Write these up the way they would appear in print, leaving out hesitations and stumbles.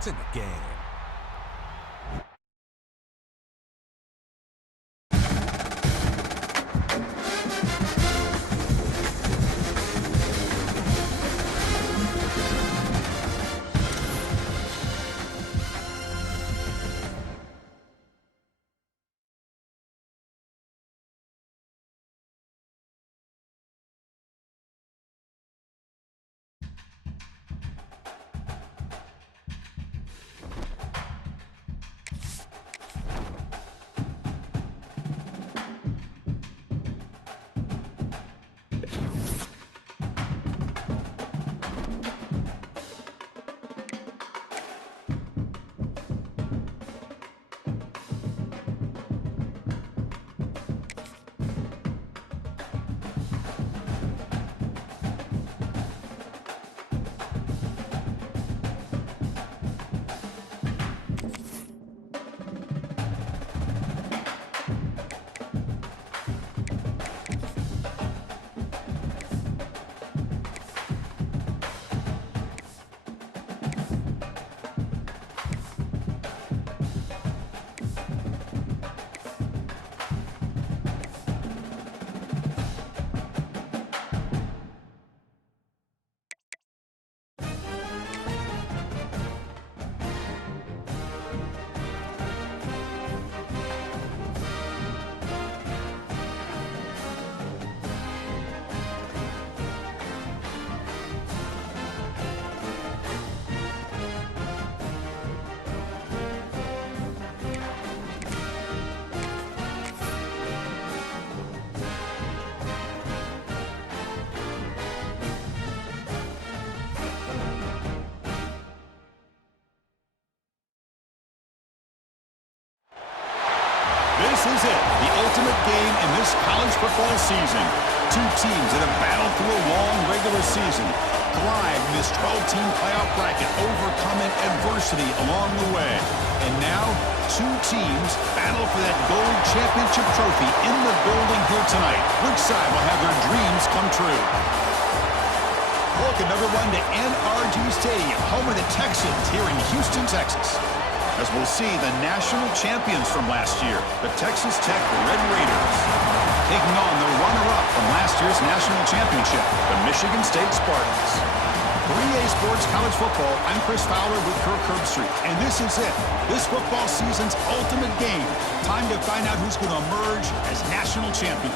to the game. This is it, the ultimate game in this college football season. Two teams that have battled through a long regular season, thrived in this 12-team playoff bracket, overcoming adversity along the way. And now, two teams battle for that gold championship trophy in the building here tonight. Which side will have their dreams come true? Welcome, everyone, to NRG Stadium, home of the Texans here in Houston, Texas. As we'll see the national champions from last year, the Texas Tech Red Raiders, taking on the runner-up from last year's national championship, the Michigan State Spartans. 3A Sports College Football, I'm Chris Fowler with Kirk Herbstreit, and this is it, this football season's ultimate game. Time to find out who's going to emerge as national champion.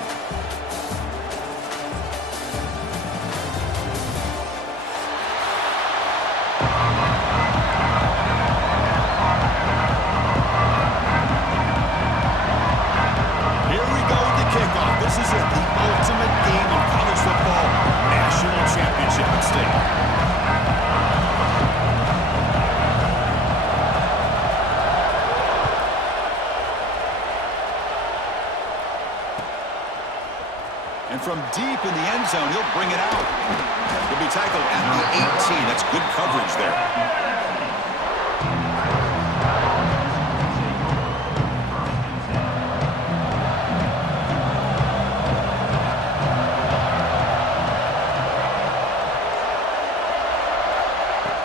This is it, the ultimate game in college football, national championship at stake. And from deep in the end zone, he'll bring it out. He'll be tackled at the 18. That's good coverage there.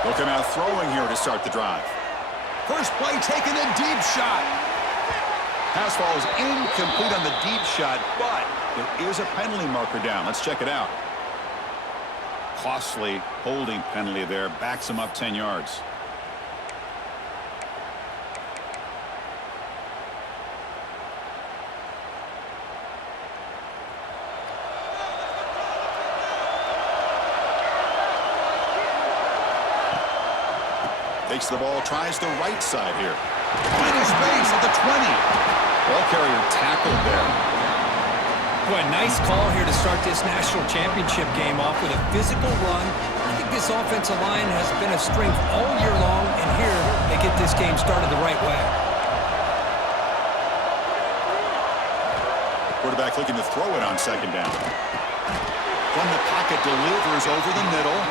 Looking out throwing here to start the drive. First play, taking a deep shot. Pass falls incomplete on the deep shot, but there is a penalty marker down. Let's check it out. Costly holding penalty there. Backs him up 10 yards. Takes the ball, tries the right side here. Plenty space at the 20. Ball carrier tackled there. Boy, nice call here to start this national championship game off with a physical run. I think this offensive line has been a strength all year long, and here they get this game started the right way. Quarterback looking to throw it on second down. From the pocket, delivers over the middle.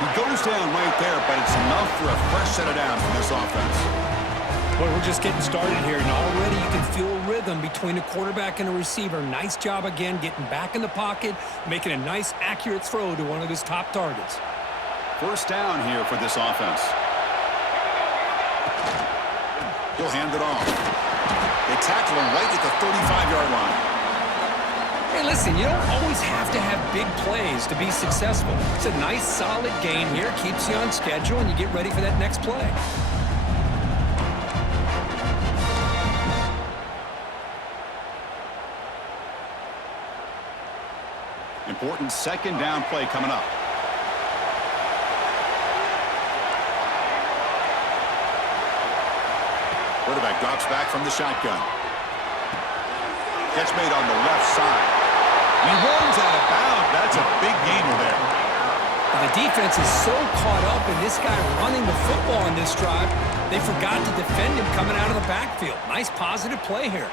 He goes down right there, but it's enough for a fresh set of downs from this offense. Boy, we're just getting started here, and already you can feel a rhythm between a quarterback and a receiver. Nice job again getting back in the pocket, making a nice, accurate throw to one of his top targets. First down here for this offense. He'll hand it off. They tackle him right at the 35-yard line. Hey, listen, you don't always have to have big plays to be successful. It's a nice, solid gain here. Keeps you on schedule, and you get ready for that next play. Important second down play coming up. Quarterback drops back from the shotgun. Catch made on the left side. He runs out of bounds. That's a big gainer there. The defense is so caught up in this guy running the football in this drive, they forgot to defend him coming out of the backfield. Nice positive play here.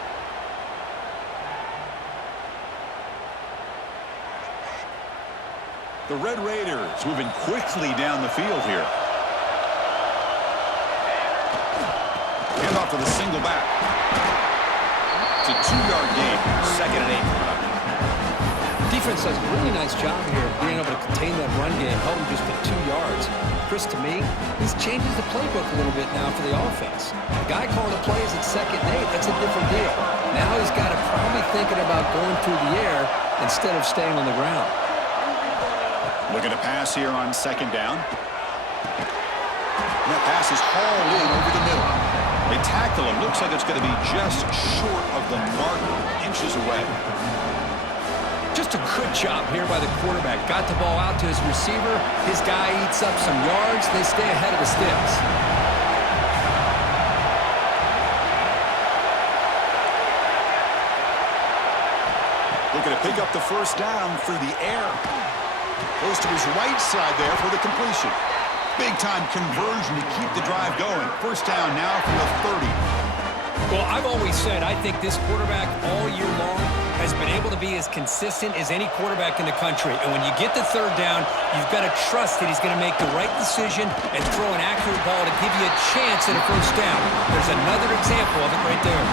The Red Raiders moving quickly down the field here. Hand off to the single back. It's a 2-yard gain. 2nd and 8 coming up. Defense does a really nice job here being able to contain that run game, held him just at 2 yards. Chris, to me, this changes the playbook a little bit now for the offense. The guy calling the plays at 2nd and 8, that's a different deal. Now he's got to probably thinking about going through the air instead of staying on the ground. Looking to pass here on 2nd down. And that pass is hauled in over the middle. They tackle him. Looks like it's going to be just short of the mark, inches away. Just a good job here by the quarterback. Got the ball out to his receiver. His guy eats up some yards. They stay ahead of the sticks. Looking to pick up the first down through the air. Goes to his right side there for the completion. Big-time conversion to keep the drive going. First down now from the 30. Well, I've always said I think this quarterback all year long has been able to be as consistent as any quarterback in the country. And when you get the 3rd down, you've got to trust that he's going to make the right decision and throw an accurate ball to give you a chance at a first down. There's another example of it right there.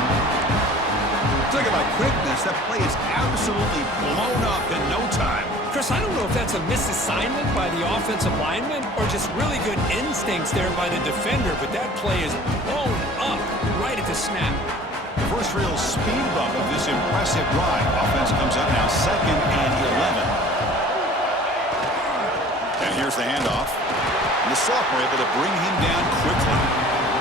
Talking about quickness, that play is absolutely blown up in no time. Chris, I don't know if that's a misassignment by the offensive lineman or just really good instincts there by the defender, but that play is blown up right at the snap. First real speed bump of this impressive drive. Offense comes up now 2nd and 11. And here's the handoff. And the sophomore able to bring him down quickly.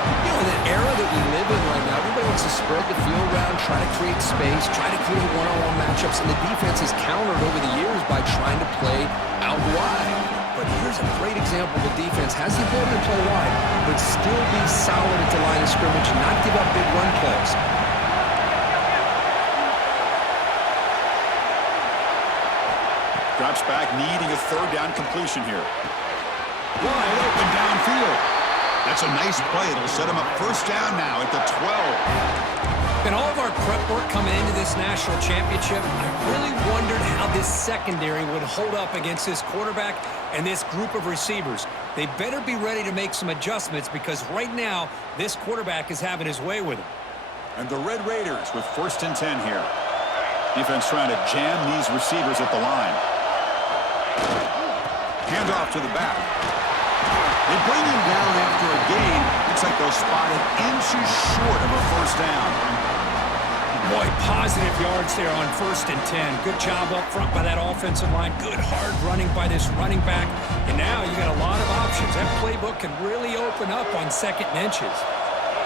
You know, in the era that we live in right now, everybody wants to spread the field around, try to create space, try to create one-on-one matchups, and the defense has countered over the years by trying to play out wide. But here's a great example of a defense has the ability to play wide, but still be solid at the line of scrimmage and not give up big run plays. Drops back, needing a 3rd down completion here. Wide open downfield. That's a nice play. It'll set him up first down now at the 12. In all of our prep work coming into this national championship, I really wondered how this secondary would hold up against this quarterback and this group of receivers. They better be ready to make some adjustments because right now, this quarterback is having his way with him. And the Red Raiders with 1st and 10 here. Defense trying to jam these receivers at the line. Handoff to the back. They bring him down after a gain. Looks like they'll spot it inches short of a first down. Boy, positive yards there on 1st and 10. Good job up front by that offensive line. Good hard running by this running back. And now you got a lot of options. That playbook can really open up on 2nd and inches.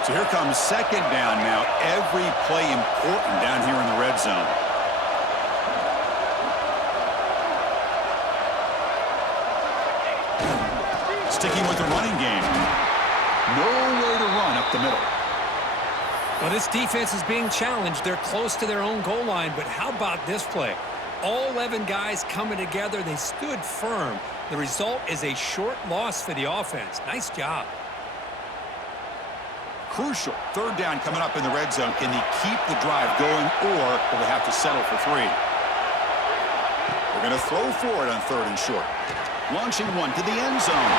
So here comes 2nd down now. Every play important down here in the red zone. Sticking with the running game. Nowhere to run up the middle. Well, this defense is being challenged. They're close to their own goal line, but how about this play? All 11 guys coming together. They stood firm. The result is a short loss for the offense. Nice job. Crucial. 3rd down coming up in the red zone. Can he keep the drive going, or will they have to settle for 3? They're going to throw for it on 3rd and short. Launching one to the end zone.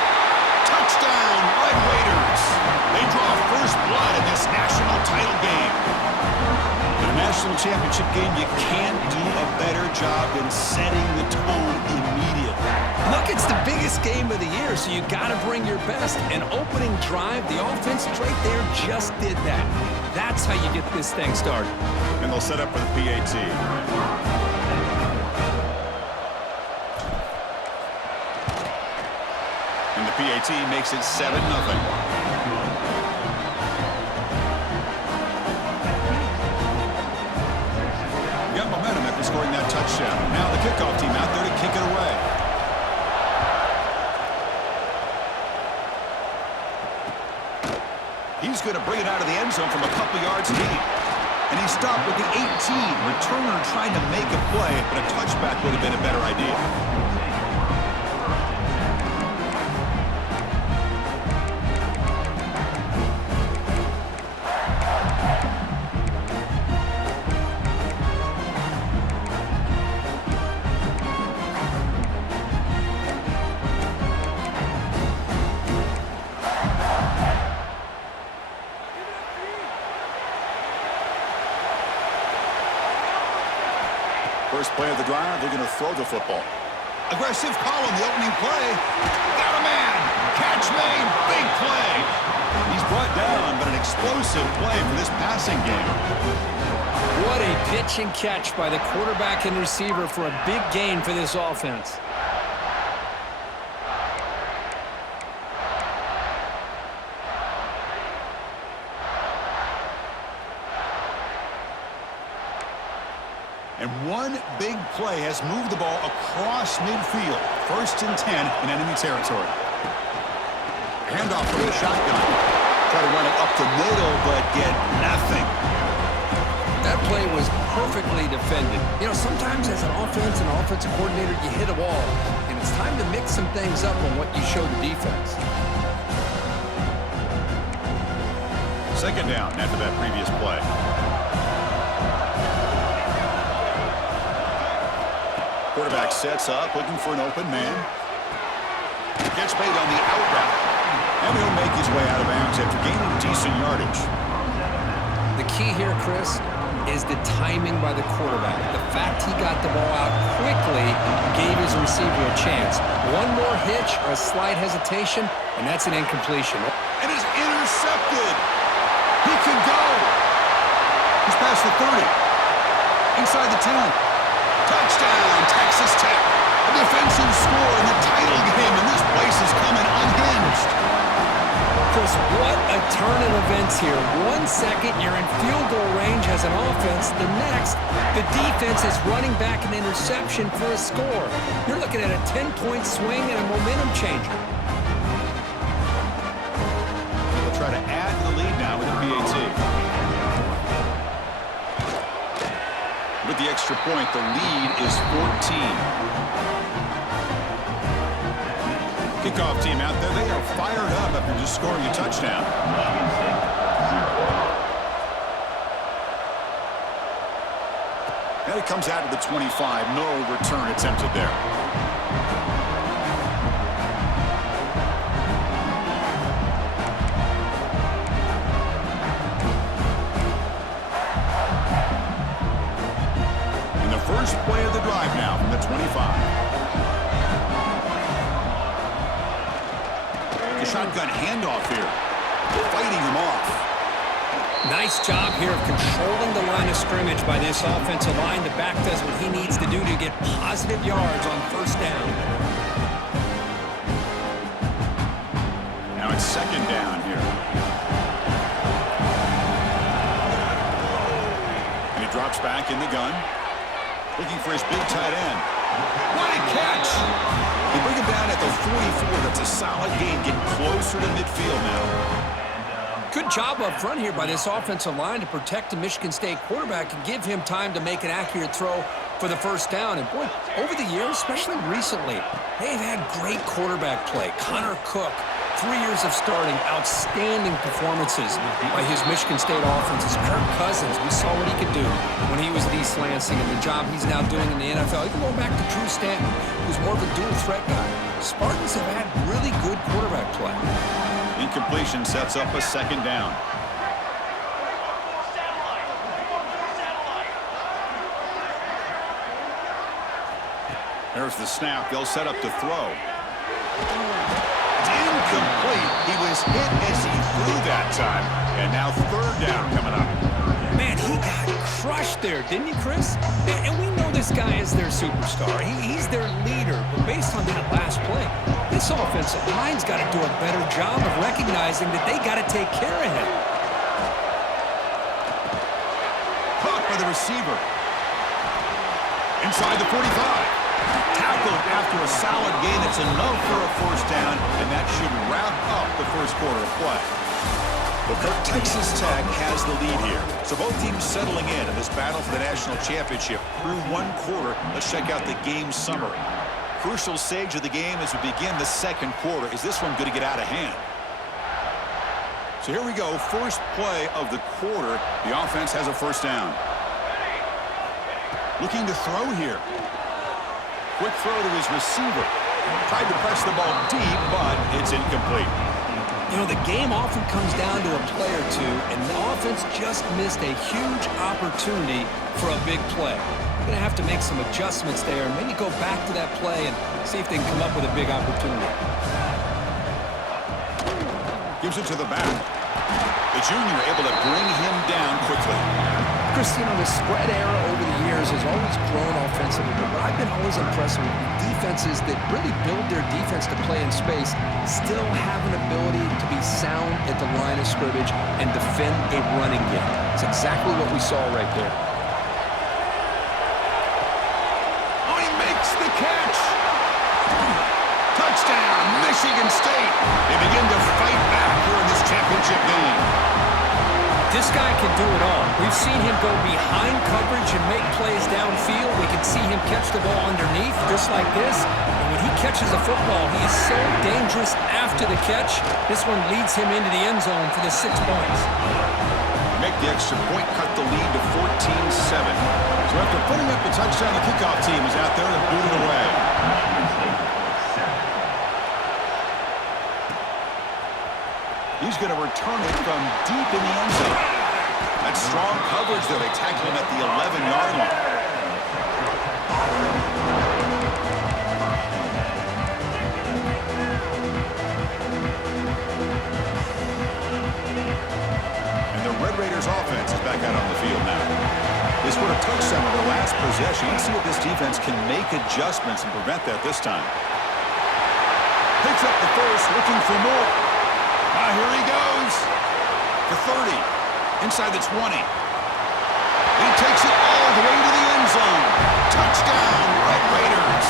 Touchdown, Red Raiders. They draw first blood in this national title game. In a national championship game, you can't do a better job than setting the tone immediately. Look, it's the biggest game Team of the Year, so you got to bring your best. An opening drive, the offense right there just did that. That's how you get this thing started. And they'll set up for the PAT. And the PAT makes it 7-0. Got momentum after scoring that touchdown. Now the kickoff team out there to kick it away. He's going to bring it out of the end zone from a couple yards deep. And he stopped with the 18. Returner trying to make a play, but a touchback would have been a better idea. First play of the drive, they're going to throw the football. Aggressive call on the opening play. Got a man. Catch made. Big play. He's brought down, but an explosive play for this passing game. What a pitch and catch by the quarterback and receiver for a big gain for this offense. And one big play has moved the ball across midfield. 1st and 10 in enemy territory. Handoff from the shotgun. Try to run it up the middle, but get nothing. That play was perfectly defended. You know, sometimes as an offensive coordinator, you hit a wall, and it's time to mix some things up on what you show the defense. 2nd down after that previous play. Quarterback sets up, looking for an open man. Gets made on the out route. And he'll make his way out of bounds after gaining decent yardage. The key here, Chris, is the timing by the quarterback. The fact he got the ball out quickly gave his receiver a chance. One more hitch or a slight hesitation, and that's an incompletion. And is intercepted. He can go. He's past the 30. Inside the 10. Touchdown, Texas Tech. A defensive score in the title game, and this place is coming unhinged. Chris, what a turn of events here. 1 second, you're in field goal range as an offense. The next, the defense is running back an interception for a score. You're looking at a 10-point swing and a momentum changer. They'll try to add to the lead now with the PAT. With the extra point, the lead is 14. Kickoff team out there, they are fired up after just scoring a touchdown. And it comes out of the 25. No return attempted there. First play of the drive now from the 25. The shotgun handoff here. Fighting him off. Nice job here of controlling the line of scrimmage by this offensive line. The back does what he needs to do to get positive yards on 1st down. Now it's 2nd down here. And he drops back in the gun. Looking for his big tight end. What a catch! They bring him down at the 44. That's a solid gain, getting closer to midfield now. Good job up front here by this offensive line to protect the Michigan State quarterback and give him time to make an accurate throw for the 1st down. And boy, over the years, especially recently, they've had great quarterback play. Connor Cook, 3 years of starting, outstanding performances by his Michigan State offenses. Kirk Cousins, we saw what he could do when he was at East Lansing, and the job he's now doing in the NFL. Even going back to Drew Stanton, who's more of a dual threat guy. Spartans have had really good quarterback play. Incompletion sets up a 2nd down. There's the snap. They'll set up to throw. It's incomplete. He was hit as he threw that time. And now third down coming up. Man, he got crushed there, didn't he, Chris? And we know this guy is their superstar. He's their leader. But based on that last play, this offensive line's got to do a better job of recognizing that they got to take care of him. Caught by the receiver. Inside the 45. Tackled after a solid gain. It's enough for a first down, and that should wrap up the first quarter of play. Well, Texas Tech has the lead here. So both teams settling in this battle for the national championship through one quarter. Let's check out the game summary. Crucial stage of the game as we begin the second quarter. Is this one going to get out of hand? So here we go. First play of the quarter. The offense has a first down. Looking to throw here. Quick throw to his receiver. Tried to press the ball deep, but it's incomplete. You know, the game often comes down to a play or two, and the offense just missed a huge opportunity for a big play. They're going to have to make some adjustments there and maybe go back to that play and see if they can come up with a big opportunity. Gives it to the back. The junior able to bring him down quickly. Chris, you know, the spread era over the years has always grown offensively, but I've been always impressed with defenses that really build their defense to play in space, still have an ability to be sound at the line of scrimmage and defend a running game. It's exactly what we saw right there. Oh, he makes the catch! Touchdown, Michigan State! They begin to fight back here in this championship game. This guy can do it all. We've seen him go behind coverage and make plays downfield. We can see him catch the ball underneath, just like this. And when he catches a football, he is so dangerous after the catch. This one leads him into the end zone for the 6 points. Make the extra point, cut the lead to 14-7. So after putting up the touchdown, the kickoff team is out there to boot it away. He's going to return it from deep in the end zone. That's strong coverage there. They tackle him at the 11-yard line. And the Red Raiders offense is back out on the field now. They scored a touchdown on the last possession. Let's see if this defense can make adjustments and prevent that this time. Picks up the first, looking for more. Here he goes. The 30. Inside the 20. He takes it all the way to the end zone. Touchdown, Red Raiders.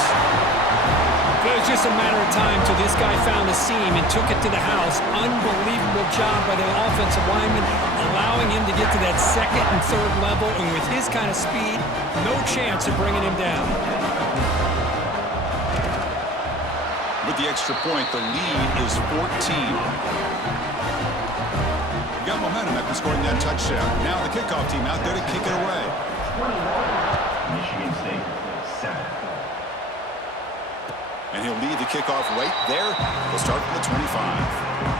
It was just a matter of time till this guy found a seam and took it to the house. Unbelievable job by the offensive lineman, allowing him to get to that second and third level. And with his kind of speed, no chance of bringing him down. With the extra point, the lead is 14. Got momentum after scoring that touchdown. Now the kickoff team out there to kick it away. Michigan State, 7. And he'll leave the kickoff right there. We'll start from the 25.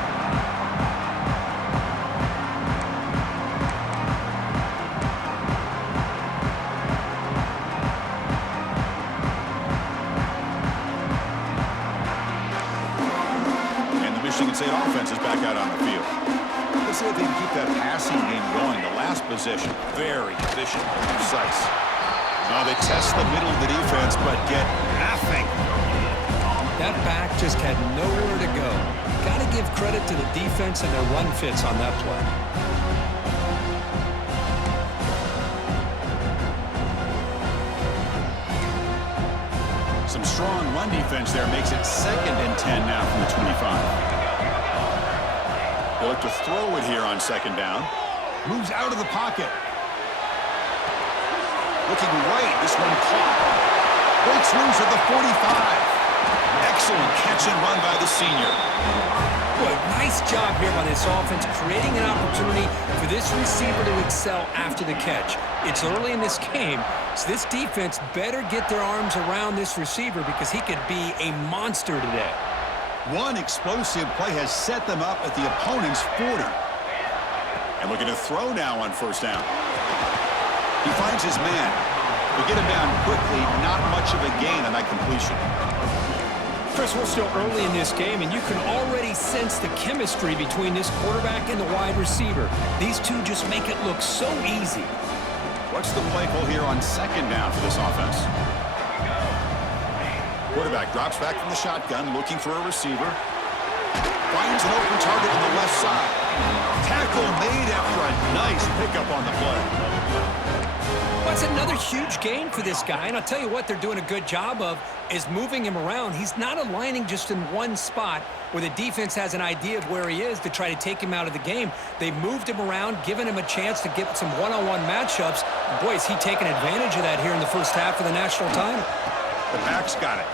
Michigan State offense is back out on the field. Let's see if they can keep that passing game going. The last possession, very efficient and precise. Now they test the middle of the defense, but get nothing. That back just had nowhere to go. Got to give credit to the defense and their run fits on that play. Some strong run defense there makes it 2nd and 10 now from the 25. They look to throw it here on 2nd down. Moves out of the pocket. Looking right, this one caught. Breaks loose at the 45. Excellent catch and run by the senior. Boy, nice job here by this offense, creating an opportunity for this receiver to excel after the catch. It's early in this game, so this defense better get their arms around this receiver because he could be a monster today. One explosive play has set them up at the opponent's 40. And looking to throw now on 1st down. He finds his man. They get him down quickly, not much of a gain on that completion. Chris, we're still early in this game, and you can already sense the chemistry between this quarterback and the wide receiver. These two just make it look so easy. What's the play call here on second down for this offense? Quarterback drops back from the shotgun, looking for a receiver. Finds an open target on the left side. Tackle made after a nice pickup on the play. Well, it's another huge gain for this guy, and I'll tell you what they're doing a good job of is moving him around. He's not aligning just in one spot where the defense has an idea of where he is to try to take him out of the game. They've moved him around, given him a chance to get some one-on-one matchups. Boy, is he taking advantage of that here in the first half of the national title. The back's got it.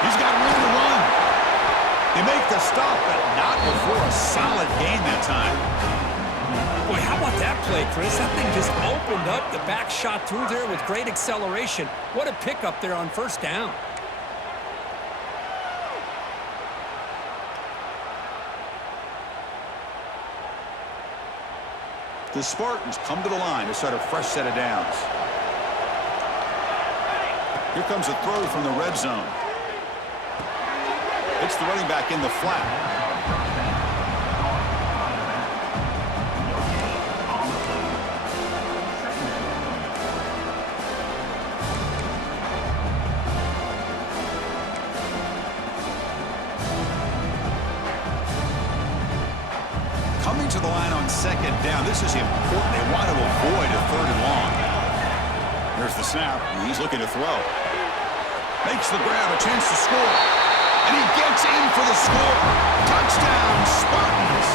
He's got room to run. They make the stop, but not before a solid gain that time. Boy, how about that play, Chris? That thing just opened up. The back shot through there with great acceleration. What a pickup there on first down. The Spartans come to the line to start a fresh set of downs. Here comes a throw from the red zone. It's the running back in the flat. Coming to the line on second down. This is important. They want to avoid a third and long. There's the snap. He's looking to throw. Makes the grab, a chance to score. And he gets in for the score. Touchdown, Spartans.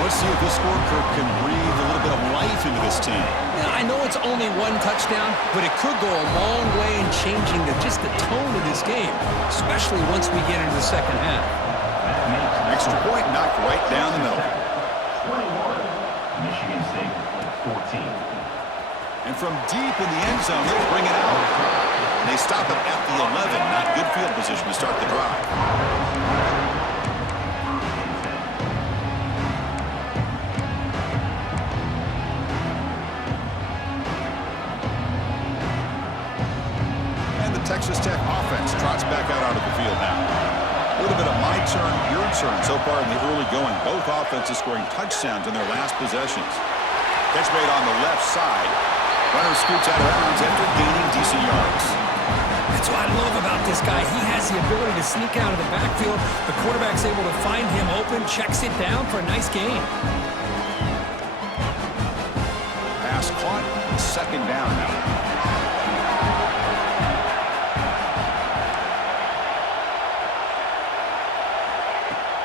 Let's see if this score can breathe a little bit of life into this team. Yeah, I know it's only one touchdown, but it could go a long way in changing just the tone of this game, especially once we get into the second half. Extra point knocked right down the middle. 21, Michigan State, 14. And from deep in the end zone, they'll bring it out. And they stop it at the 11. Not good field position to start the drive. And the Texas Tech offense trots back out onto the field now. A little bit of my turn, your turn so far in the early going. Both offenses scoring touchdowns in their last possessions. Catch made on the left side. Runner scoots out of bounds after gaining decent yards. That's what I love about this guy. He has the ability to sneak out of the backfield. The quarterback's able to find him open, checks it down for a nice gain. Pass caught, second down now.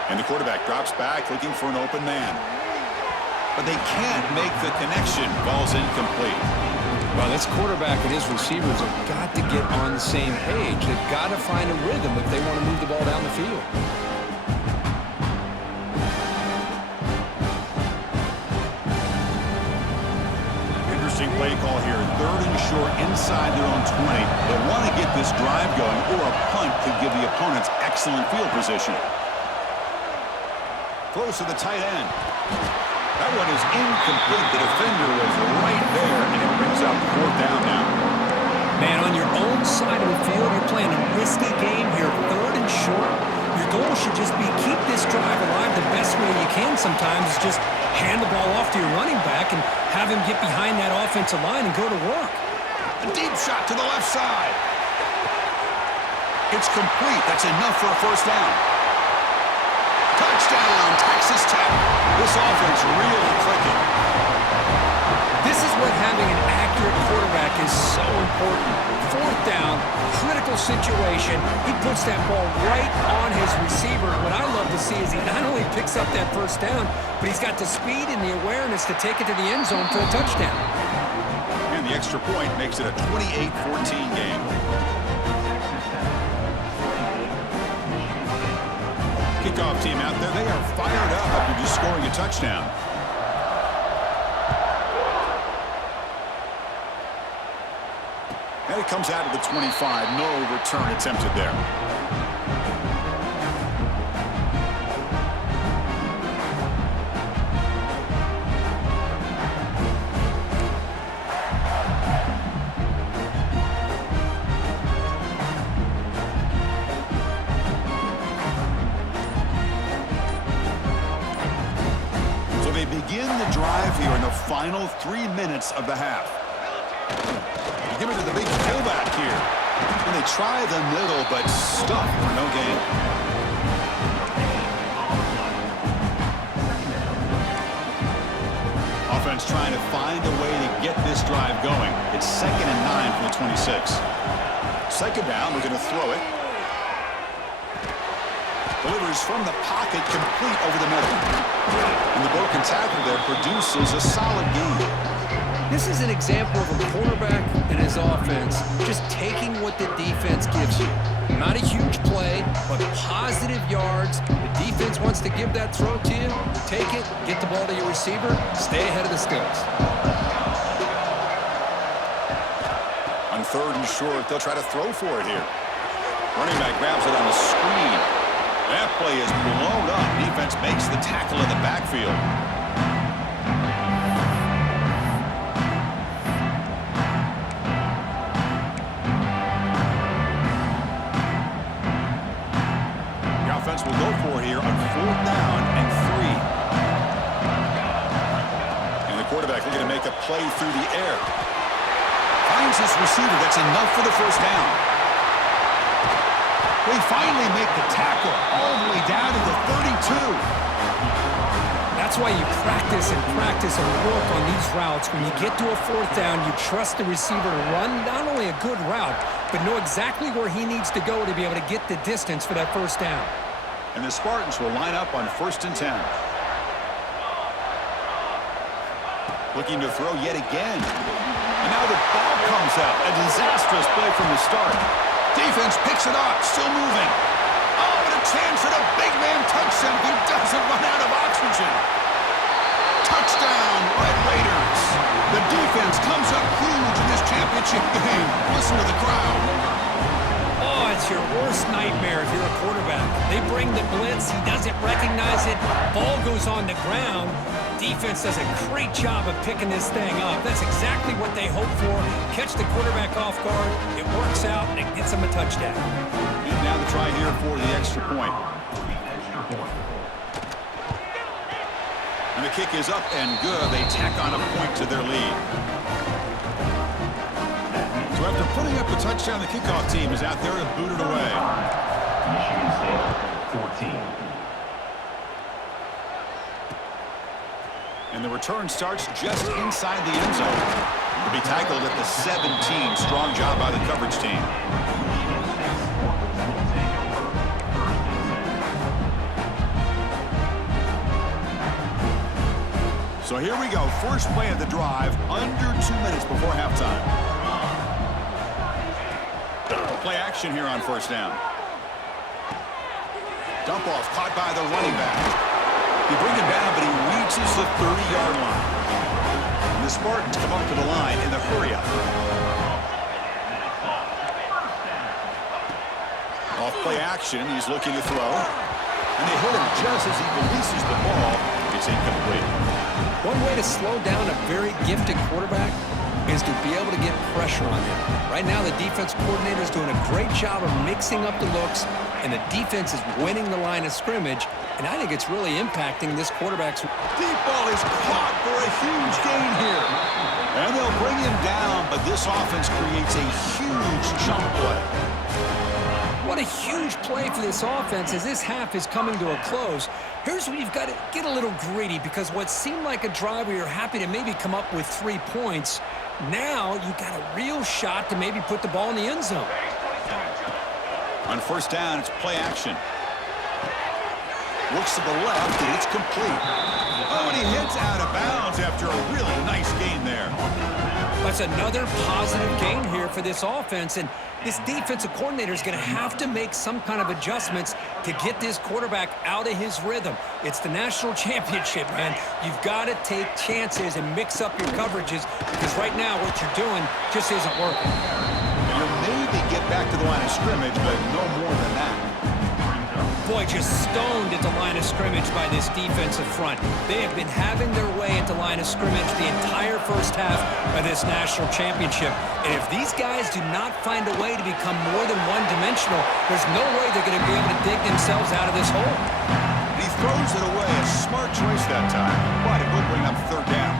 And the quarterback drops back, looking for an open man. But they can't make the connection. Ball's incomplete. Well, this quarterback and his receivers have got to get on the same page. They've got to find a rhythm if they want to move the ball down the field. Interesting play call here. Third and short inside their own 20. They want to get this drive going, or a punt could give the opponents excellent field position. Close to the tight end. That one is incomplete. The defender was right there, and it brings up fourth down now. Man, on your own side of the field, you're playing a risky game here, third and short. Your goal should just be keep this drive alive the best way you can sometimes. Is just hand the ball off to your running back and have him get behind that offensive line and go to work. A deep shot to the left side. It's complete. That's enough for a first down. Touchdown, Texas Tech. This offense really clicking. This is what having an accurate quarterback is so important. Fourth down, critical situation. He puts that ball right on his receiver. What I love to see is he not only picks up that first down, but he's got the speed and the awareness to take it to the end zone for a touchdown. And the extra point makes it a 28-14 game. Kickoff team out there, they are fired up after just scoring a touchdown. And it comes out of the 25. No return attempted there. begin the drive here in the final 3 minutes of the half. You give it to the big fullback here. And they try the middle, but stuck for no gain. Offense trying to find a way to get this drive going. It's 2nd and 9 for the 26. Second down, we're going to throw it. Delivers from the pocket, complete over the middle. And the broken tackle there produces a solid gain. This is an example of a quarterback and his offense just taking what the defense gives you. Not a huge play, but positive yards. The defense wants to give that throw to you. Take it, get the ball to your receiver, stay ahead of the sticks. On 3rd and short, they'll try to throw for it here. Running back grabs it on the screen. That play is blown up. Defense makes the tackle in the backfield. The offense will go for it here on 4th down and 3. And the quarterback looking to make a play through the air. Finds his receiver. That's enough for the first down. They finally make the tackle all the way down to the 32. That's why you practice and practice and work on these routes. When you get to a 4th down, you trust the receiver to run not only a good route, but know exactly where he needs to go to be able to get the distance for that first down. And the Spartans will line up on 1st and 10. Looking to throw yet again. And now the ball comes out. A disastrous play from the start. Defense picks it up, still moving. Oh, and a chance at a big man touchdown. He doesn't run out of oxygen. Touchdown, Red Raiders. The defense comes up huge in this championship game. Listen to the crowd. Oh, it's your worst nightmare if you're a quarterback. They bring the blitz, he doesn't recognize it, ball goes on the ground. Defense does a great job of picking this thing up. That's exactly what they hope for. Catch the quarterback off guard, it works out, and it gets them a touchdown. And now the try here for the extra point. And the kick is up and good. They tack on a point to their lead. So after putting up a touchdown, the kickoff team is out there to boot it away. Michigan State, 14. And the return starts just inside the end zone. To be tackled at the 17. Strong job by the coverage team. So here we go. First play of the drive, under 2 minutes before halftime. Play action here on 1st down. Dump off caught by the running back. You bring him down, but he reaches the 30-yard line. And the Spartans come up to the line in the hurry-up. Off play action, he's looking to throw. And they hit him just as he releases the ball. It's incomplete. One way to slow down a very gifted quarterback is to be able to get pressure on him. Right now, the defense coordinator is doing a great job of mixing up the looks, and the defense is winning the line of scrimmage. And I think it's really impacting this quarterback's... Deep ball is caught for a huge gain here. And they'll bring him down, but this offense creates a huge chunk play. What a huge play for this offense as this half is coming to a close. Here's where you've got to get a little greedy, because what seemed like a drive where you're happy to maybe come up with 3 points, now you've got a real shot to maybe put the ball in the end zone. On 1st down, it's play action. Looks to the left, and it's complete. Oh, and he heads out of bounds after a really nice gain there. That's another positive gain here for this offense, and this defensive coordinator is going to have to make some kind of adjustments to get this quarterback out of his rhythm. It's the national championship, man. You've got to take chances and mix up your coverages, because right now what you're doing just isn't working. You'll maybe get back to the line of scrimmage, but no more than that. Boy, just stoned at the line of scrimmage by this defensive front. They have been having their way at the line of scrimmage the entire first half of this national championship. And if these guys do not find a way to become more than one-dimensional, there's no way they're going to be able to dig themselves out of this hole. And he throws it away. A smart choice that time, but it will bring up third down.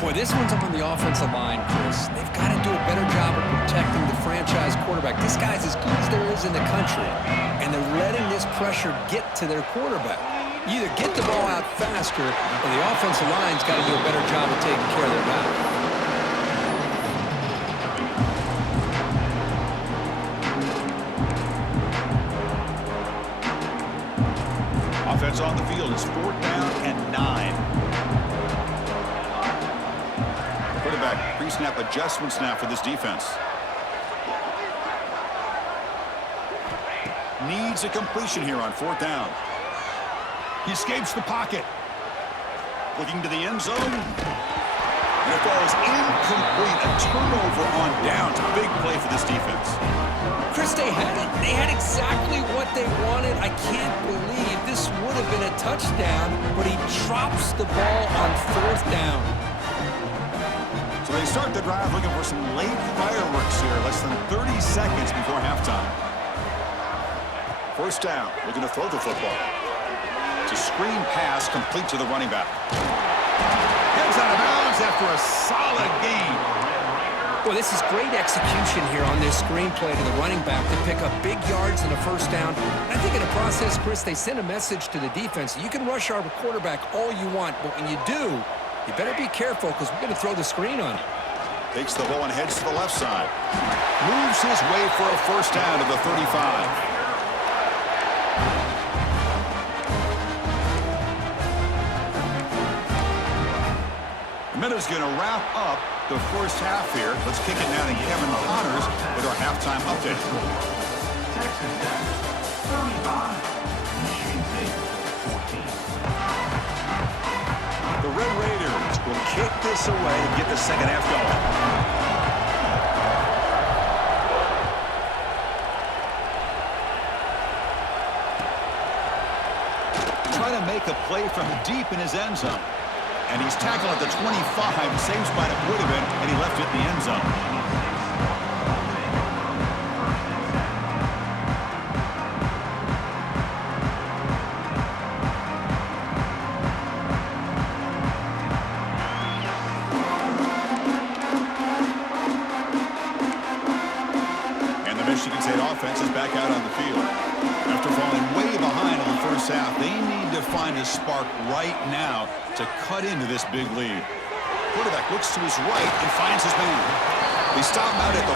Boy, this one's on the offensive line, Chris. They've got to do a better job of protecting the franchise quarterback. This guy's as good as there is in the country, and they're letting this pressure get to their quarterback. You either get the ball out faster, or the offensive line's got to do a better job of taking care of their guy. Offense on the field is 4th down and 9. Quarterback pre-snap adjustments now for this defense. Needs a completion here on 4th down. He escapes the pocket. Looking to the end zone. And it falls incomplete. A turnover on downs. A big play for this defense. Chris, they had it. They had exactly what they wanted. I can't believe this would have been a touchdown, but he drops the ball on 4th down. So they start the drive looking for some late fireworks here. Less than 30 seconds before halftime. 1st down. Looking to throw the football. It's a screen pass complete to the running back. Heads out of bounds after a solid gain. Boy, this is great execution here on this screenplay to the running back to pick up big yards and a 1st down. I think in the process, Chris, they send a message to the defense. You can rush our quarterback all you want, but when you do, you better be careful because we're going to throw the screen on you. Takes the ball and heads to the left side. Moves his way for a 1st down to the 35. Minute's going to wrap up the first half here. Let's kick it now to Kevin Connors with our halftime update. Texas Tech, 35. Michigan State, 14. The Red Raiders will kick this away to get the second half going. Trying to make a play from deep in his end zone. And he's tackled at the 25, same spot it would have been, and he left it in the end zone. And the Michigan State offense is back out on the field. After falling way behind in the first half, they need to find a spark right now to cut into this big lead. Quarterback looks to his right and finds his man. They stop him out at the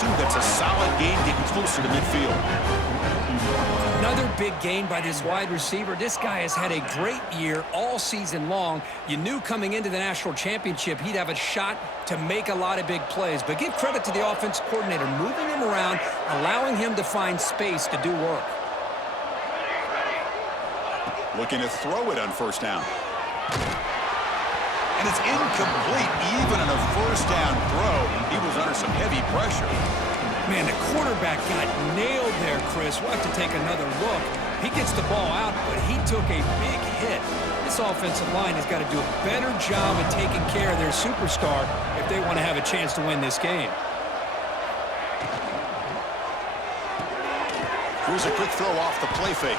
42. That's a solid gain, getting closer to midfield. Another big gain by this wide receiver. This guy has had a great year all season long. You knew coming into the national championship he'd have a shot to make a lot of big plays. But give credit to the offensive coordinator, moving him around, allowing him to find space to do work. Looking to throw it on 1st down. And it's incomplete, even on a 1st down throw. He was under some heavy pressure. Man, the quarterback got nailed there, Chris. We'll have to take another look. He gets the ball out, but he took a big hit. This offensive line has got to do a better job of taking care of their superstar if they want to have a chance to win this game. Here's a quick throw off the play fake.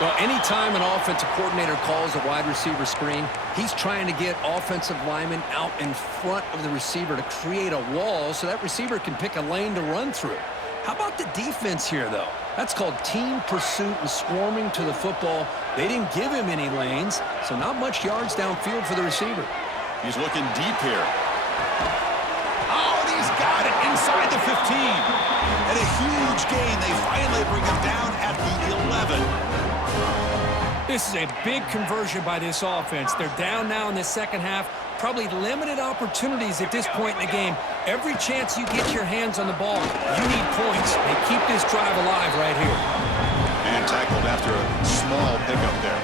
Well, anytime an offensive coordinator calls a wide receiver screen, he's trying to get offensive linemen out in front of the receiver to create a wall so that receiver can pick a lane to run through. How about the defense here, though? That's called team pursuit and swarming to the football. They didn't give him any lanes, so not much yards downfield for the receiver. He's looking deep here. Oh, and he's got it inside the 15. And a huge gain. They finally bring him down at the 11. This is a big conversion by this offense. They're down now in the second half. Probably limited opportunities at this point in the game. Every chance you get your hands on the ball, you need points. They keep this drive alive right here. And tackled after a small pickup there.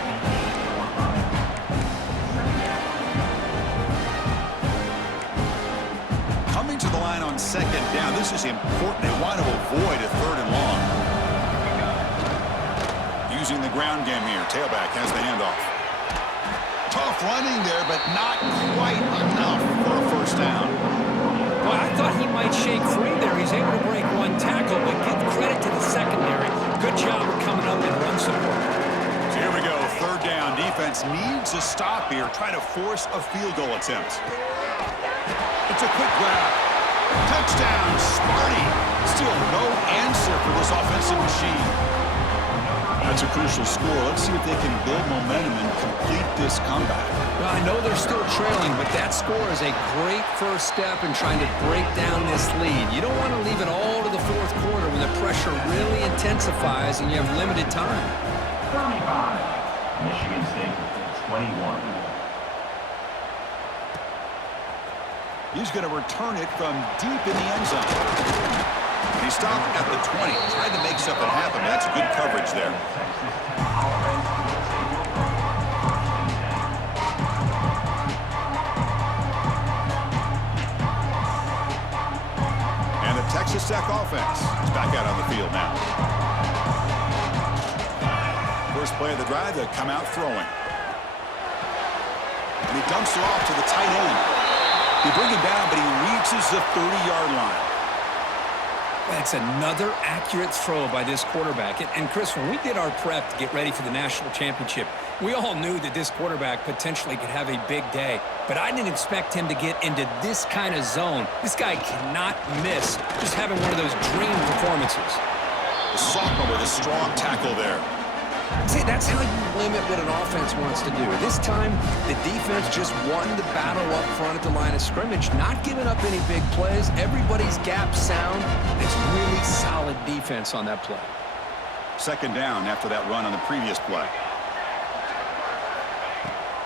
Coming to the line on 2nd down. This is important. They want to avoid a 3rd and long. Using the ground game here. Tailback has the handoff. Tough running there, but not quite enough for a 1st down. Well, I thought he might shake free there. He's able to break one tackle, but give credit to the secondary. Good job of coming up and run support. So here we here, trying to force a field goal attempt. It's a quick grab. Touchdown, Sparty. Still no answer for this offensive machine. That's a crucial score. Let's see if they can build momentum and complete this comeback. Well, I know they're still trailing, but that score is a great first step in trying to break down this lead. You don't want to leave it all to the fourth quarter when the pressure really intensifies and you have limited time. 35. Michigan State 21. He's going to return it from deep in the end zone. He stopped at the 20, tried to make something happen. That's good coverage there. And the Texas Tech offense is back out on the field now. First play of the drive, they come out throwing. And he dumps it off to the tight end. They bring him down, but he reaches the 30-yard line. That's another accurate throw by this quarterback. And Chris, when we did our prep to get ready for the national championship, we all knew that this quarterback potentially could have a big day. But I didn't expect him to get into this kind of zone. This guy cannot miss. Just having one of those dream performances. The sophomore with a strong tackle there. See, that's how you limit what an offense wants to do. This time, the defense just won the battle up front at the line of scrimmage, not giving up any big plays. Everybody's gap sound. It's really solid defense on that play. Second down after that run on the previous play.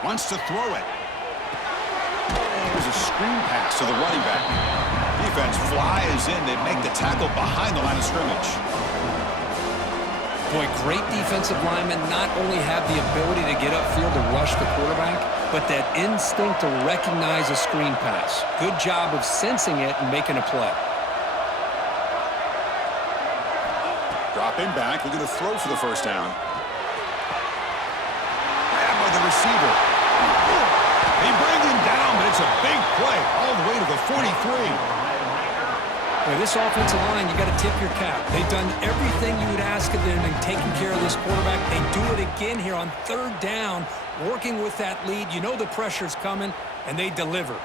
Wants to throw it. There's a screen pass to the running back. Defense flies in. They make the tackle behind the line of scrimmage. Boy, great defensive linemen not only have the ability to get upfield to rush the quarterback, but that instinct to recognize a screen pass. Good job of sensing it and making a play. Dropping back, looking to throw for the first down. Grabbed by the receiver. They bring him down, but it's a big play all the way to the 43. Well, this offensive line, you got to tip your cap. They've done everything you would ask of them in taking care of this quarterback. They do it again here on third down, working with that lead. You know the pressure's coming, and they deliver.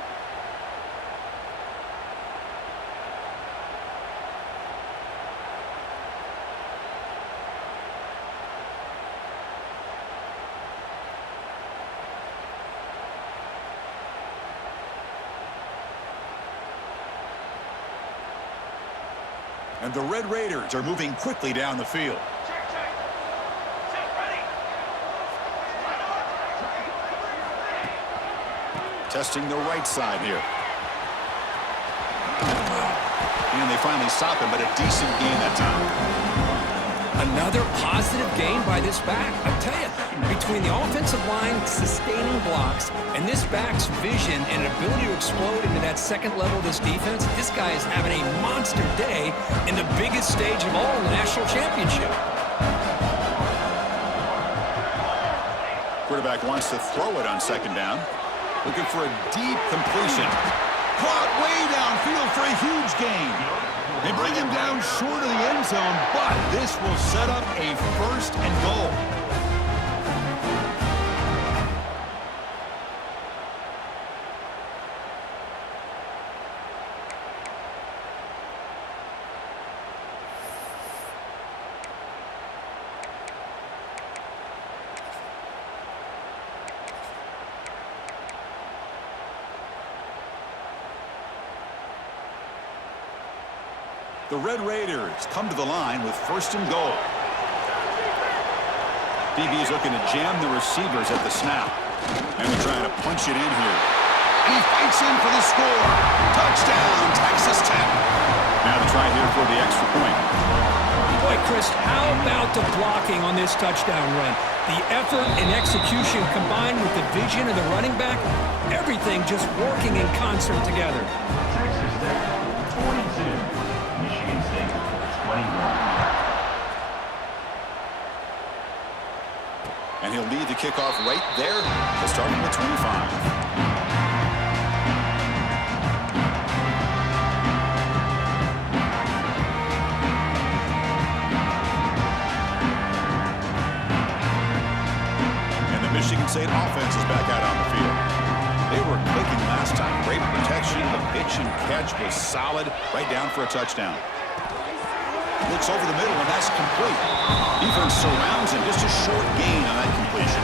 And the Red Raiders are moving quickly down the field. Testing the right side here. And they finally stop him, but a decent gain that time. Another positive gain by this back. I tell you, between the offensive line sustaining blocks and this back's vision and ability to explode into that second level of this defense, this guy is having a monster day in the biggest stage of all in the national championship. Quarterback wants to throw it on second down. Looking for a deep completion. Caught way downfield for a huge gain. They bring him down short of the end zone, but this will set up a first and goal. The Red Raiders come to the line with first and goal. DB is looking to jam the receivers at the snap. And they're trying to punch it in here. And he fights in for the score. Touchdown, Texas Tech. Now to try here for the extra point. Boy, Chris, how about the blocking on this touchdown run? The effort and execution combined with the vision of the running back, everything just working in concert together. Texas Tech 22. Michigan State 21. And he'll lead the kickoff right there. He'll start from the 25. Michigan State offense is back out on the field. They were clicking last time. Great protection. The pitch and catch was solid. Right down for a touchdown. Looks over the middle, and that's complete. Defense surrounds him. Just a short gain on that completion.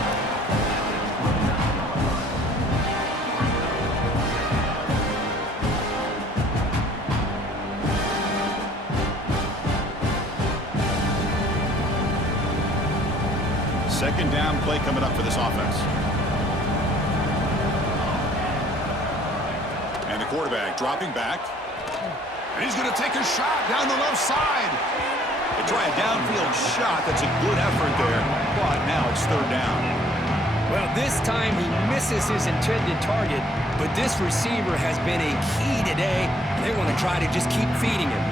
Second down play coming up for this offense. And the quarterback dropping back. And he's going to take a shot down the left side. They try a downfield shot. That's a good effort there. But now it's third down. Well, this time he misses his intended target, but this receiver has been a key today. They want to try to just keep feeding him.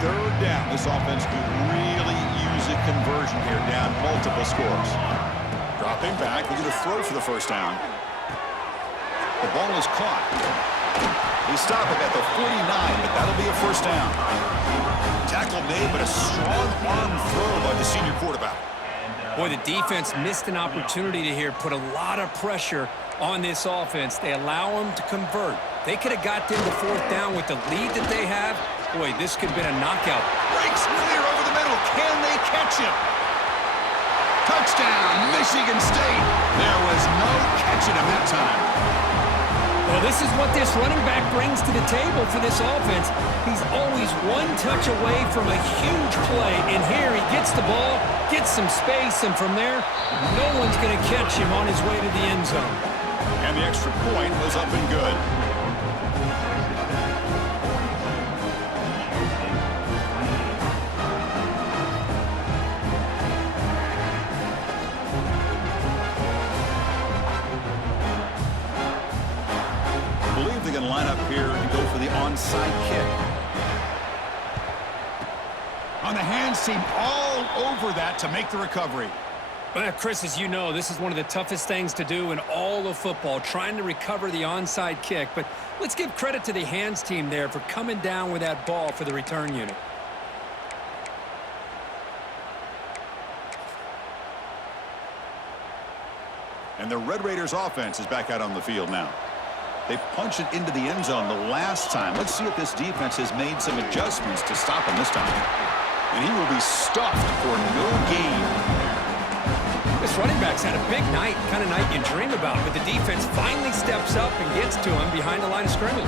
Third down. This offense could really use a conversion here, down multiple scores. Dropping back, looking to throw for the first down. The ball is caught. They stop it at the 49, but that'll be a first down. Tackle made, but a strong arm throw by the senior quarterback. Boy, the defense missed an opportunity to here put a lot of pressure on this offense. They allow them to convert. They could have got them to fourth down with the lead that they have. Boy, this could have been a knockout. Breaks clear over the middle. Can they catch him? Touchdown, Michigan State. There was no catching him that time. Well, this is what this running back brings to the table for this offense. He's always one touch away from a huge play. And here he gets the ball, gets some space, and from there, no one's going to catch him on his way to the end zone. And the extra point was up and good. They can line up here and go for the onside kick. On the hands team, all over that to make the recovery. Well, Chris, as you know, this is one of the toughest things to do in all of football, trying to recover the onside kick. But let's give credit to the hands team there for coming down with that ball for the return unit. And the Red Raiders offense is back out on the field now. They punch it into the end zone the last time. Let's see if this defense has made some adjustments to stop him this time. And he will be stuffed for no gain. This running back's had a big night, kind of night you dream about, but the defense finally steps up and gets to him behind the line of scrimmage.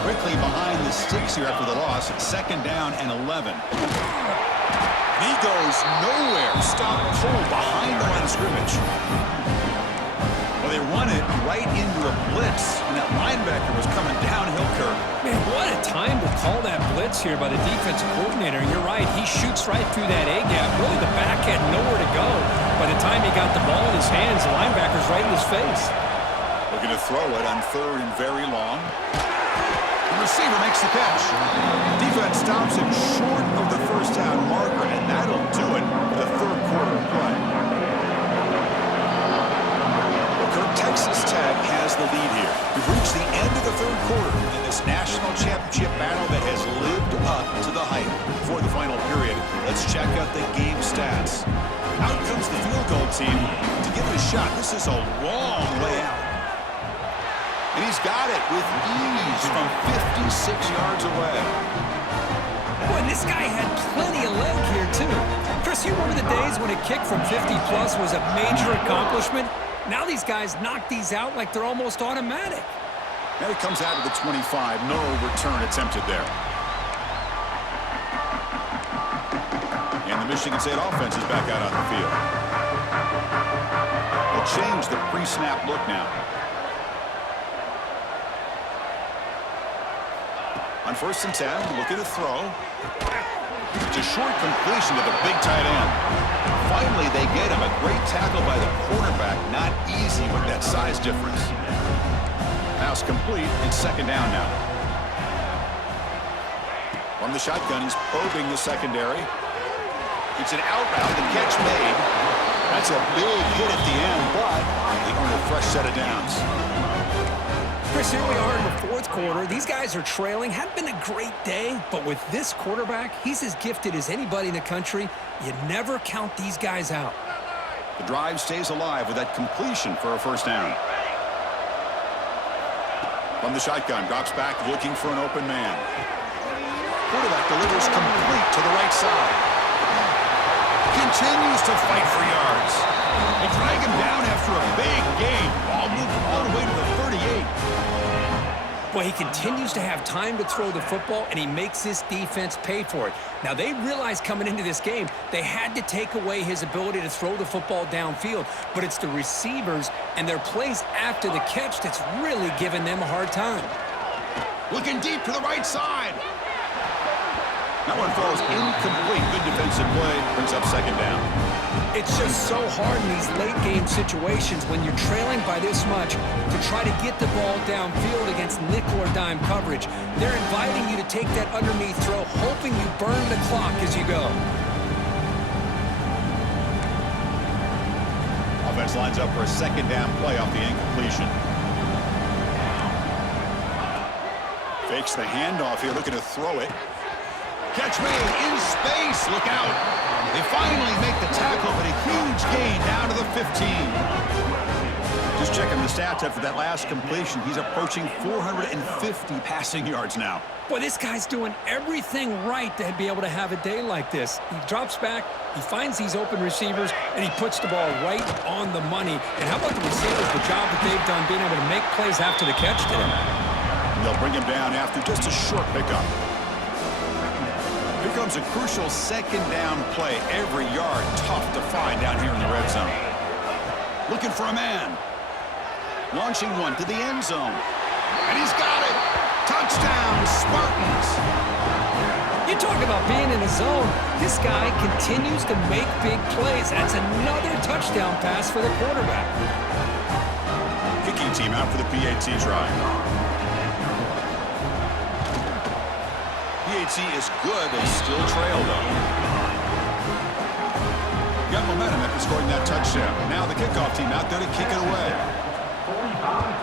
Quickly behind the sticks here after the loss. Second down and 11. And he goes nowhere. Stop cold behind the line of scrimmage. Well, they run it right into a blitz, and that linebacker was coming downhill curve. Man, what a time to call that blitz here by the defensive coordinator. You're right, he shoots right through that A-gap. Really, the back had nowhere to go. By the time he got the ball in his hands, the linebacker's right in his face. Looking to throw it on third and very long. The receiver makes the catch. Defense stops him short of the first down marker, and that'll do it for the third quarter play. Texas Tech has the lead here. We've reached the end of the third quarter in this national championship battle that has lived up to the hype. Before the final period, let's check out the game stats. Out comes the field goal team to give it a shot. This is a long way out. And he's got it with ease from 56 yards away. Boy, this guy had plenty of leg here, too. Chris, you remember the days when a kick from 50-plus was a major accomplishment? Now these guys knock these out like they're almost automatic. And it comes out of the 25. No return attempted there. And the Michigan State offense is back out on the field. They'll change the pre-snap look now. On first and 10, looking to throw. It's a short completion to the big tight end. Finally, they get him. A great tackle by the quarterback. Not easy with that size difference. Pass complete. It's second down now. From the shotgun, he's probing the secondary. It's an out route. The catch made. That's a big hit at the end, but they earn a fresh set of downs. Chris, here we are in the fourth quarter. These guys are trailing. Hadn't been a great day, but with this quarterback, he's as gifted as anybody in the country. You never count these guys out. The drive stays alive with that completion for a first down. From the shotgun, drops back looking for an open man. Quarterback delivers complete to the right side. Continues to fight for yards. They drag him down after a big gain. Ball moved all the way to the 38. Well, he continues to have time to throw the football, and he makes this defense pay for it. Now, they realized coming into this game they had to take away his ability to throw the football downfield, but it's the receivers and their plays after the catch that's really giving them a hard time. Looking deep to the right side. That one falls incomplete. Good defensive play. Brings up second down. It's just so hard in these late-game situations when you're trailing by this much to try to get the ball downfield against nickel or dime coverage. They're inviting you to take that underneath throw, hoping you burn the clock as you go. Offense lines up for a second down play off the incompletion. Fakes the handoff here, looking to throw it. Catch made in space. Look out. They finally make the tackle, but a huge gain down to the 15. Just checking the stats after that last completion. He's approaching 450 passing yards now. Boy, this guy's doing everything right to be able to have a day like this. He drops back, he finds these open receivers, and he puts the ball right on the money. And how about the receivers, the job that they've done being able to make plays after the catch today? And they'll bring him down after just a short pickup. Here comes a crucial second down play. Every yard tough to find down here in the red zone. Looking for a man. Launching one to the end zone. And he's got it. Touchdown, Spartans. You talk about being in a zone. This guy continues to make big plays. That's another touchdown pass for the quarterback. Kicking team out for the PAT drive. PAT is good. They still trail, though. Got momentum after scoring that touchdown. Now the kickoff team out there to kick it away. 45.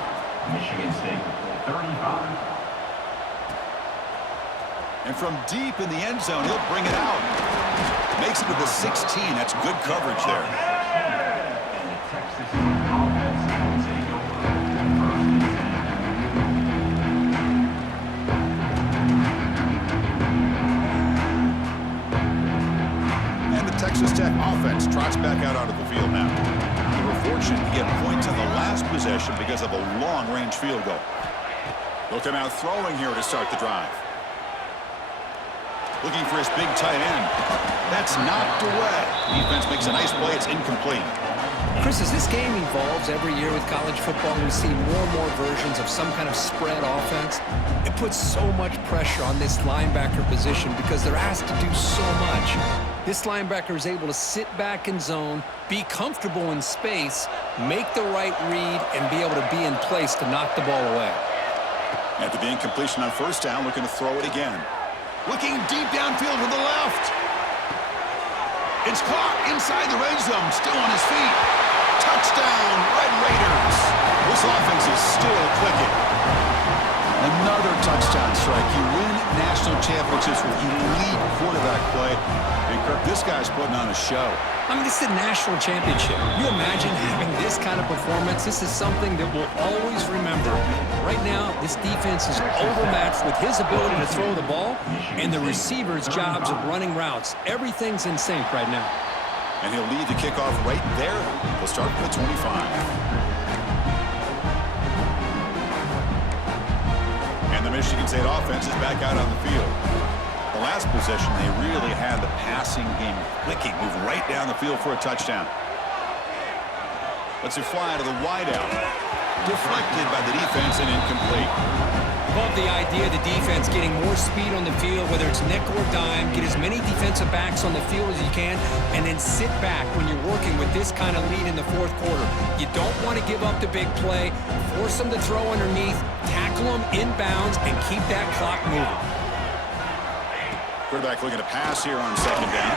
Michigan State, 35. And from deep in the end zone, he'll bring it out. Makes it to the 16. That's good coverage there. And the Texas offense will take over. First and 10. And the Texas Tech offense trots back out onto the field now. They were fortunate to get points on the last possession because of a long-range field goal. They'll come out throwing here to start the drive. Looking for his big tight end. That's knocked away. Defense makes a nice play. It's incomplete. Chris, as this game evolves every year with college football, we see more and more versions of some kind of spread offense. It puts so much pressure on this linebacker position because they're asked to do so much. This linebacker is able to sit back in zone, be comfortable in space, make the right read, and be able to be in place to knock the ball away. After the incompletion on first down, looking to throw it again. Looking deep downfield to the left. It's caught inside the red zone, still on his feet. Touchdown, Red Raiders. This offense is still clicking. Another touchdown strike. You win national championships with elite quarterback play. And Kirk, this guy's putting on a show. I mean, this is a national championship. You imagine having this kind of performance? This is something that we'll always remember. Right now, this defense is overmatched with his ability to throw the ball and the receivers' jobs of running routes. Everything's in sync right now. And he'll lead the kickoff right there. He'll start from the 25. And the Michigan State offense is back out on the field. The last possession, they really had the passing game clicking, move right down the field for a touchdown. Let's fly to the wideout. Deflected by the defense and incomplete. Love the idea of the defense getting more speed on the field, whether it's nickel or dime, get as many defensive backs on the field as you can, and then sit back when you're working with this kind of lead in the fourth quarter. You don't want to give up the big play, force them to throw underneath, tackle them inbounds, and keep that clock moving. Quarterback looking to pass here on second down.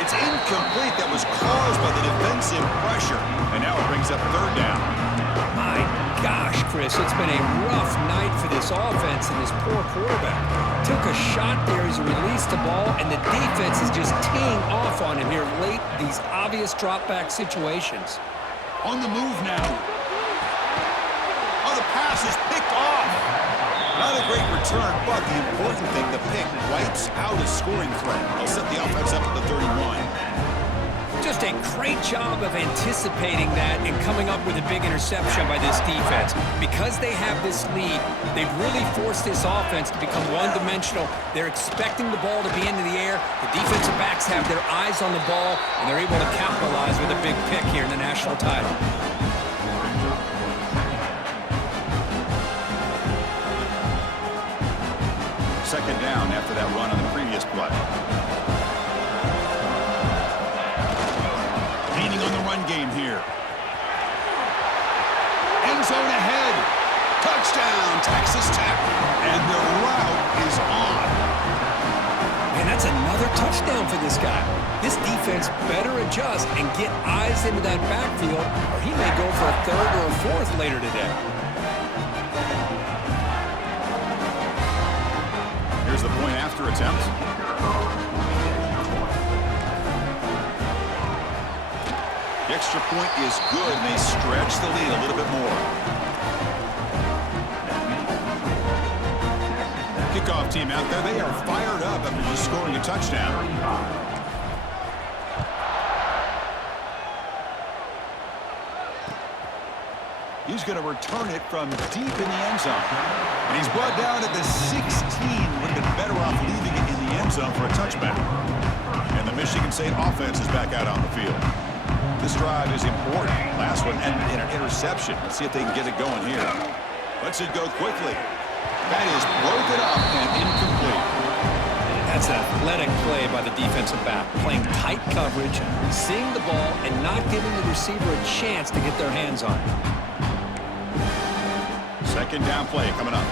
It's incomplete. That was caused by the defensive pressure. And now it brings up third down. My gosh, Chris, it's been a rough night for this offense and this poor quarterback. Took a shot there as he released the ball, and the defense is just teeing off on him here late, these obvious drop-back situations. On the move now. Oh, the pass is picked off. Not a great return, but the important thing, the pick wipes out a scoring threat. They'll set the offense up at the 31. Just a great job of anticipating that and coming up with a big interception by this defense. Because they have this lead, they've really forced this offense to become one-dimensional. They're expecting the ball to be into the air. The defensive backs have their eyes on the ball, and they're able to capitalize with a big pick here in the national title. Second down after that run on the previous play. Leaning on the run game here. End zone ahead. Touchdown, Texas Tech. And the route is on. Man, that's another touchdown for this guy. This defense better adjust and get eyes into that backfield, or he may go for a third or a fourth later today. Here's the point after attempt. The extra point is good, and they stretch the lead a little bit more. Kickoff team out there, they are fired up after just scoring a touchdown. He's going to return it from deep in the end zone. And he's brought down at the 16. Would have been better off leaving it in the end zone for a touchback. And the Michigan State offense is back out on the field. This drive is important. Last one ended in an interception. Let's see if they can get it going here. Lets it go quickly. That is broken up and incomplete. That's an athletic play by the defensive back, playing tight coverage, seeing the ball, and not giving the receiver a chance to get their hands on it. Second down play coming up.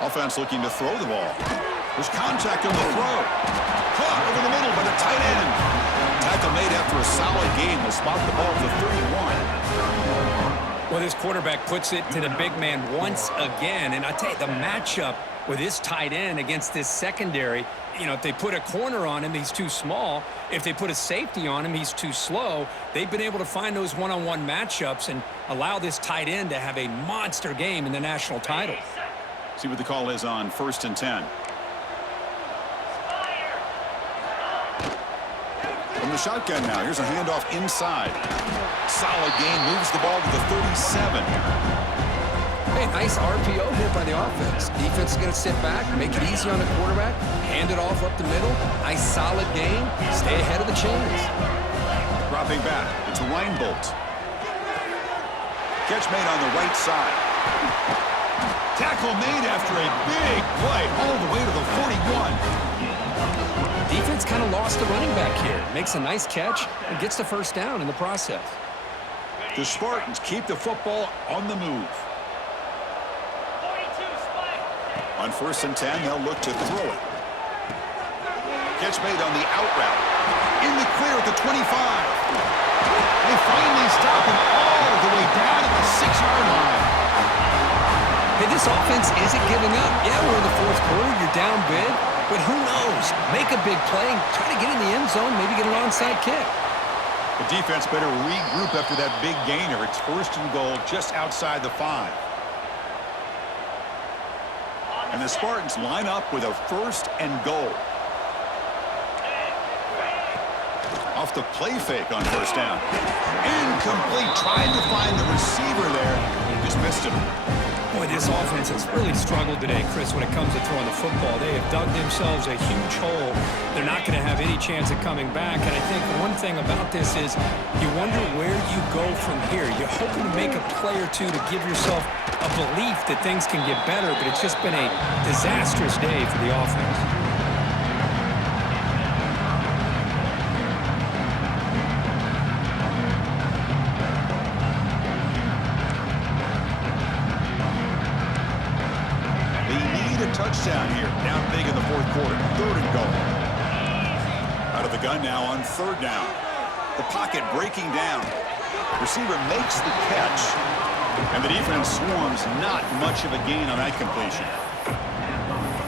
Offense looking to throw the ball. There's contact on the throw. Caught over the middle by the tight end. Tackle made after a solid game. Will spot the ball at the 31. Well, this quarterback puts it to the big man once again. And I tell you, the matchup with this tight end against this secondary, you know, if they put a corner on him, he's too small. If they put a safety on him, he's too slow. They've been able to find those one-on-one matchups and allow this tight end to have a monster game in the national title. See what the call is on 1st and 10. From the shotgun now, here's a handoff inside. Solid game, moves the ball to the 37. Hey, nice RPO here by the offense. Defense is going to sit back, make it easy on the quarterback, hand it off up the middle. Nice solid game. Stay ahead of the chains. Dropping back, it's Reinbolt. Catch made on the right side. Tackle made after a big play all the way to the 41. Defense kind of lost the running back here. Makes a nice catch and gets the first down in the process. The Spartans keep the football on the move. On 1st and 10, they'll look to throw it. Catch made on the out route. In the clear at the 25. They finally stop him all the way down at the 6-yard line. Hey, this offense isn't giving up. Yeah, we're in the fourth quarter. You're down big. But who knows? Make a big play. Try to get in the end zone. Maybe get an onside kick. The defense better regroup after that big gainer. It's 1st and goal just outside the 5. And the Spartans line up with a 1st and goal. Off the play fake on 1st down. Incomplete. Tried to find the receiver there. Just missed him. Boy, this offense has really struggled today, Chris, when it comes to throwing the football. They have dug themselves a huge hole. They're not going to have any chance of coming back. And I think one thing about this is you wonder where you go from here. You're hoping to make a play or two to give yourself a belief that things can get better, but it's just been a disastrous day for the offense. touchdown here. Down big in the fourth quarter. 3rd and goal. Out of the gun now on 3rd down. The pocket breaking down. Receiver makes the catch. And the defense swarms. Not much of a gain on that completion.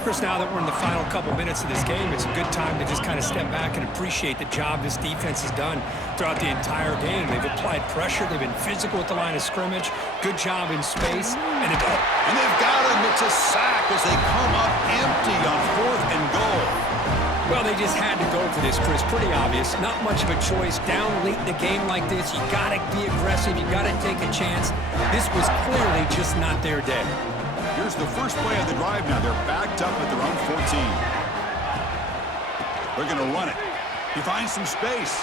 Chris, now that we're in the final couple minutes of this game, it's a good time to just kind of step back and appreciate the job this defense has done throughout the entire game. They've applied pressure. They've been physical at the line of scrimmage. Good job in space. And they've got him. It's a sack as they come up empty on 4th and goal. Well, they just had to go for this, Chris. Pretty obvious. Not much of a choice. Down late in a game like this, you got to be aggressive. You got to take a chance. This was clearly just not their day. Here's the first play of the drive now. They're backed up at their own 14. They're going to run it. He finds some space.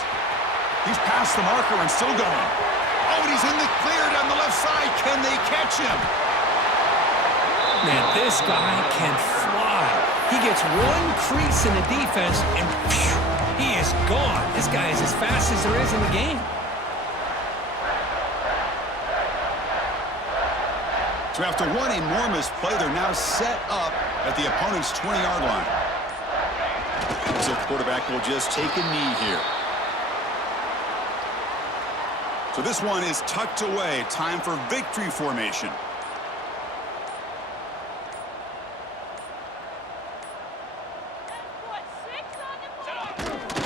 He's past the marker and still going. Oh, and he's in the clear down the left side. Can they catch him? Man, this guy can fly. He gets one crease in the defense, and phew, he is gone. This guy is as fast as there is in the game. So after one enormous play, they're now set up at the opponent's 20-yard line. So the quarterback will just take a knee here. So this one is tucked away. Time for victory formation.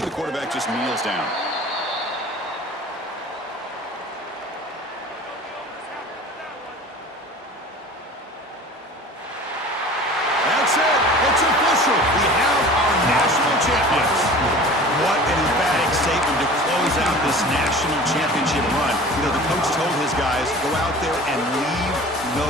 The quarterback just kneels down. That's it. It's official. We have our national champions. What an emphatic statement to close out this national championship run. You know, the coach told his guys, go out there and leave no